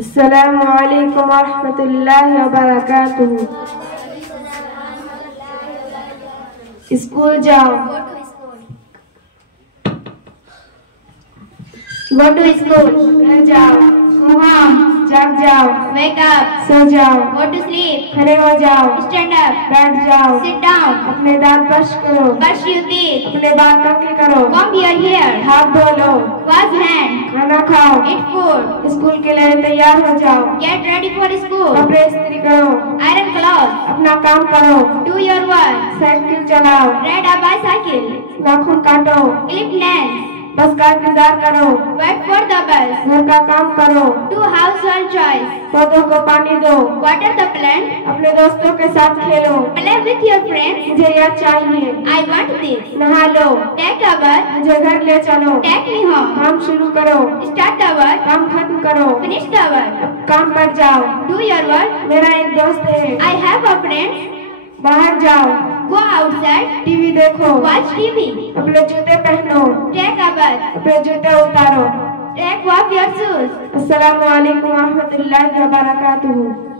अस्सलामु अलैकुम रहमतुल्लाहि व बरकातुहू। स्कूल जाओ। Go to school. घर जाओ। Go home. जाग जाओ। Wake up. सो जाओ। Go to sleep. खड़े हो जाओ। Stand up. बैठ जाओ। Sit down. अपने दांत ब्रश करो। Brush your teeth. अपने बाल कंघी करो। Comb your hair. हाथ धो लो। Wash hands. खाना खाओ। Eat food. स्कूल के लिए तैयार हो जाओ। Get ready for school. कपड़े इस्त्री करो। Iron clothes. अपना काम करो। Do your work. साइकिल चलाओ। Ride a bicycle. नाखून काटो। Clip nails. बस का इंतजार करो। Wait for the bus. घर का काम करो। Do household chores. पौधों को पानी दो। Water the plant. अपने दोस्तों के साथ खेलो। Play with your friends. मुझे यह चाहिए। I want this. नहा लो। Take a bath. मुझे घर ले चलो। Take me home. काम शुरू करो। Start the work. काम खत्म करो। Finish the work. काम पर जाओ। Do your work. मेरा एक दोस्त है। I have a friend. बाहर जाओ। Go outside. टीवी देखो। Watch TV. अपने जूते पहनो। Take a bath. अपने जूते उतारो। Take off your shoes. अस्सलामु अलैकुम रहमतुल्लाहि व बरकातुहू।